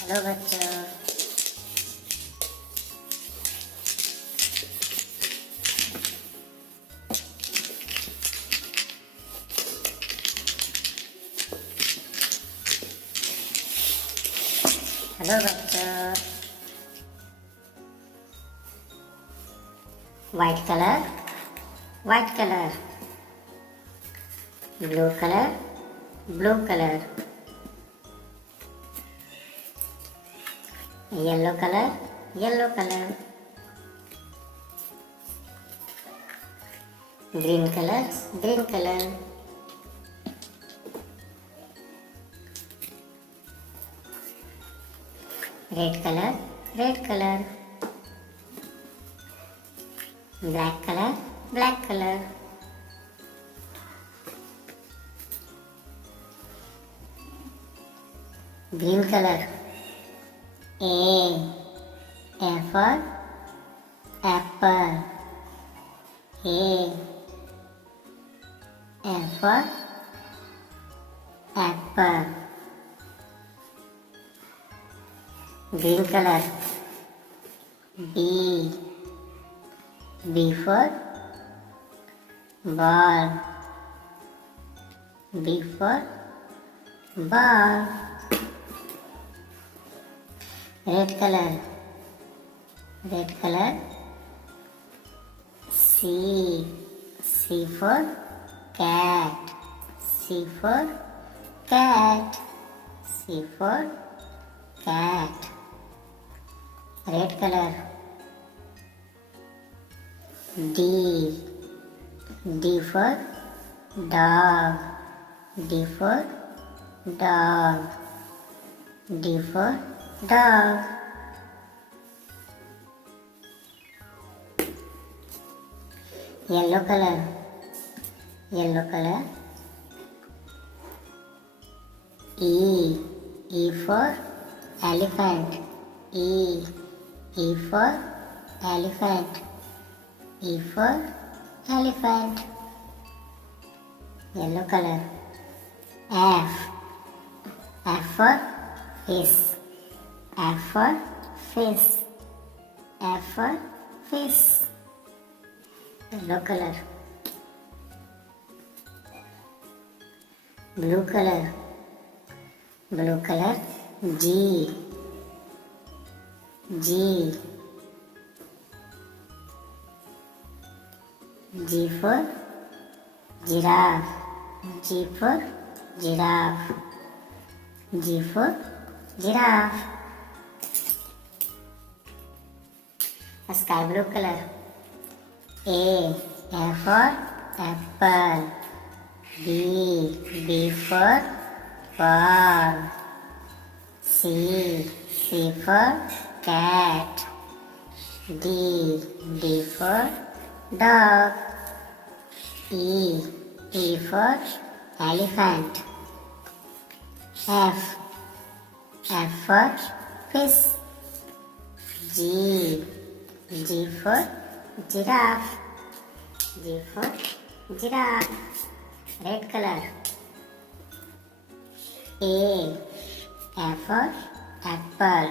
Hello बच्चों, hello बच्चों। White colour, white colour. Blue colour, blue colour. Yellow colour, yellow colour. Green colour, green colour. Red colour, red colour. Black colour, black colour. Green colour. A for apple. A for apple. Green color. B for ball. B for ball. Red color, red color. C for cat. C for cat. C for cat. Red color. D for dog. D for dog. D for dog. Yellow color, yellow color. E for elephant. E for elephant. E for elephant. Yellow color. F for fish. F for fish. F for fish. Yellow color. Blue color. Blue color. G for giraffe. G for giraffe. G for giraffe. A sky blue color. A for apple. B for ball. C for cat. D for dog. E for elephant. F for fish. G for giraffe. G for giraffe. Red color. A for apple.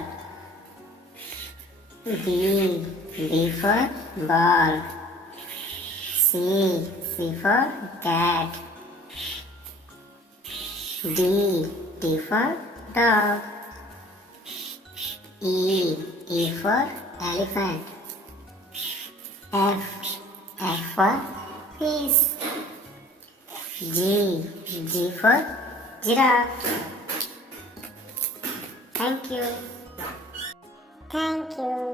B for ball. C for cat. D for dog. E for elephant. F for fish. G for giraffe. Thank you. Thank you.